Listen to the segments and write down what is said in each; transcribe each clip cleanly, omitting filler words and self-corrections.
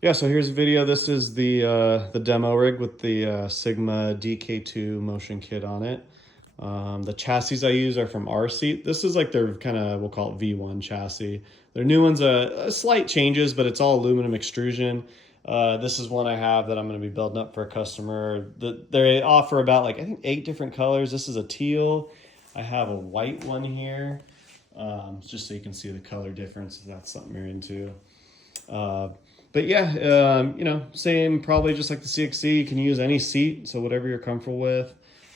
Yeah, so here's a video. This is the demo rig with the Sigma DK2 motion kit on it. The chassis I use are from R-Seat. This is like their kind of, we'll call it V1 chassis. Their new one's a slight changes, but it's all aluminum extrusion. This is one I have that I'm going to be building up for a customer. They offer about like, I think 8 different colors. This is a teal. I have a white one here, just so you can see the color difference if that's something you're into. But yeah, same, probably just like the CXC. You can use any seat, so whatever you're comfortable with.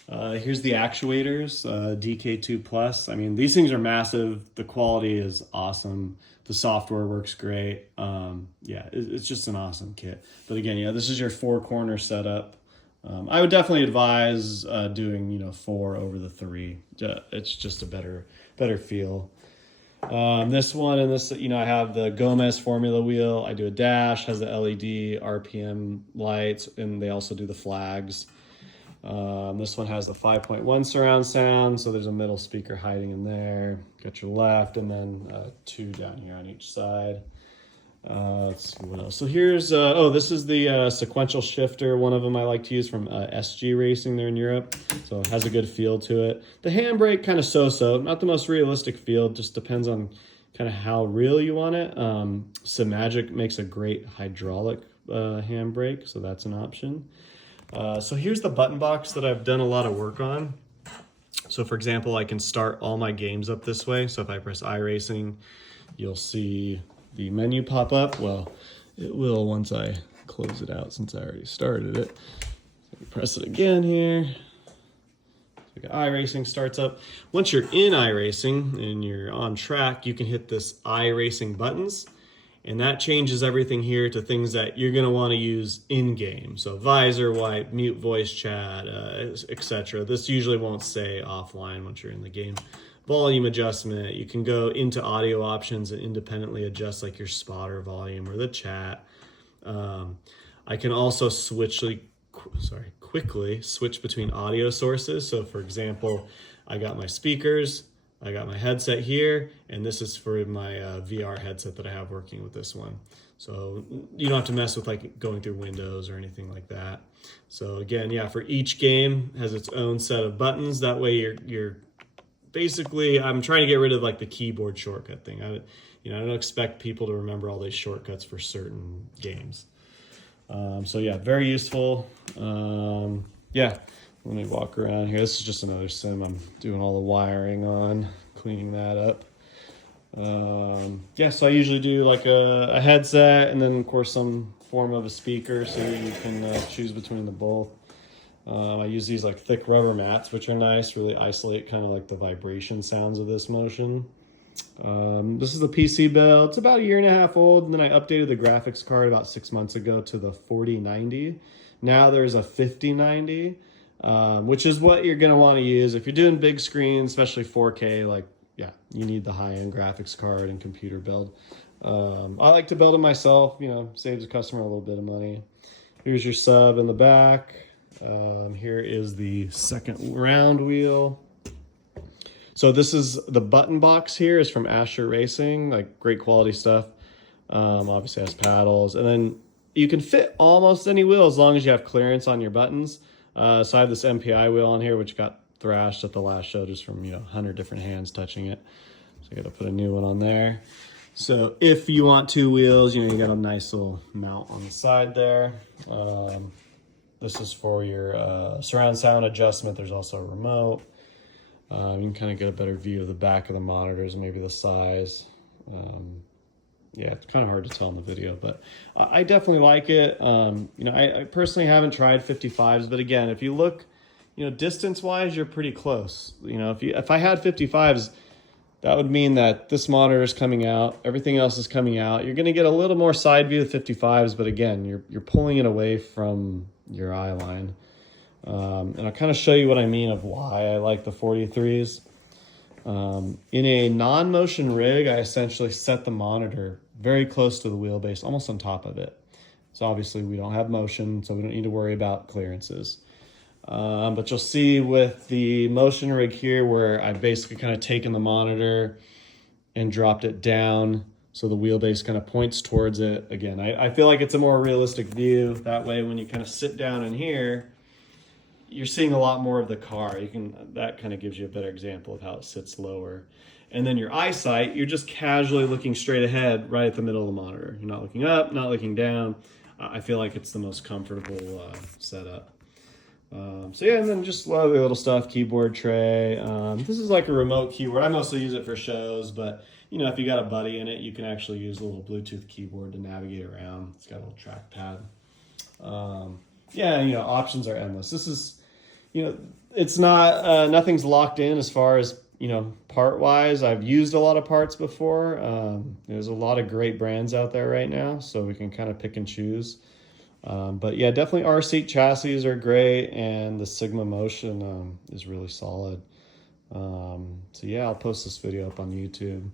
Here's the actuators, DK2 Plus. I mean, these things are massive. The quality is awesome. The software works great. Yeah, it's just an awesome kit. But again, yeah, this is your 4-corner setup. I would definitely advise doing 4 over the 3. It's just a better feel. This one and this, I have the Gomez formula wheel. I do a dash, has the LED RPM lights, and they also do the flags. This one has the 5.1 surround sound, so there's a middle speaker hiding in there. Got your left, and then 2 down here on each side. Let's see what else. So here's, this is the sequential shifter. One of them I like to use from SG Racing there in Europe. So it has a good feel to it. The handbrake kind of so-so, not the most realistic feel, just depends on kind of how real you want it. Simagic makes a great hydraulic handbrake, so that's an option. So here's the button box that I've done a lot of work on. So for example, I can start all my games up this way. So if I press iRacing, you'll see the menu pop up. Well, it will once I close it out since I already started it. So press it again here. So iRacing starts up. Once you're in iRacing and you're on track, you can hit this iRacing buttons, and that changes everything here to things that you're going to want to use in-game. So visor wipe, mute voice chat, etc. This usually won't say offline once you're in the game. Volume adjustment, you can go into audio options and independently adjust like your spotter volume or the chat. I can also quickly switch between audio sources. So for example, I got my speakers, I got my headset here, and this is for my VR headset that I have working with this one. So you don't have to mess with like going through Windows or anything like that. So again, yeah, for each game has its own set of buttons. That way you're basically, I'm trying to get rid of like the keyboard shortcut thing. I don't expect people to remember all these shortcuts for certain games. So yeah, very useful. Yeah, let me walk around here. This is just another sim I'm doing all the wiring on, cleaning that up. Yeah, so I usually do like a headset and then of course some form of a speaker so you can choose between the both. I use these like thick rubber mats, which are nice, really isolate kind of like the vibration sounds of this motion. This is the PC build. It's about 1.5 years old, and then I updated the graphics card about 6 months ago to the 4090. Now there's a 5090, which is what you're going to want to use. If you're doing big screens, especially 4K, like, yeah, you need the high-end graphics card and computer build. I like to build it myself, saves the customer a little bit of money. Here's your sub in the back. Here is the second round wheel. So this is the button box here is from Asher Racing, like great quality stuff. Obviously has paddles, and then you can fit almost any wheel as long as you have clearance on your buttons. So I have this MPI wheel on here, which got thrashed at the last show just from 100 different hands touching it. So I got to put a new one on there. So if you want 2 wheels, you got a nice little mount on the side there. This is for your surround sound adjustment. There's also a remote. You can kind of get a better view of the back of the monitors, maybe the size. Yeah, it's kind of hard to tell in the video, but I definitely like it. I personally haven't tried 55s, but again, if you look, distance-wise, you're pretty close. If I had 55s, that would mean that this monitor is coming out, everything else is coming out. You're going to get a little more side view of 55s, but again, you're pulling it away from your eye line. And I'll kind of show you what I mean of why I like the 43s. In a non-motion rig, I essentially set the monitor very close to the wheelbase, almost on top of it. So obviously we don't have motion, so we don't need to worry about clearances. But you'll see with the motion rig here where I've basically kind of taken the monitor and dropped it down so the wheelbase kind of points towards it. Again, I feel like it's a more realistic view. That way, when you kind of sit down in here, you're seeing a lot more of the car. That kind of gives you a better example of how it sits lower. And then your eyesight, you're just casually looking straight ahead right at the middle of the monitor. You're not looking up, not looking down. I feel like it's the most comfortable setup. So yeah, and then just a lot of the little stuff, keyboard tray. This is like a remote keyboard. I mostly use it for shows, but you know, if you got a buddy in it, you can actually use a little Bluetooth keyboard to navigate around. It's got a little trackpad. Yeah, you know, options are endless. This is, you know, it's not, nothing's locked in as far as, you know, part wise. I've used a lot of parts before. There's a lot of great brands out there right now, so we can kind of pick and choose. But yeah, definitely R-Seat chassis are great, and the Sigma Motion is really solid. So yeah, I'll post this video up on YouTube.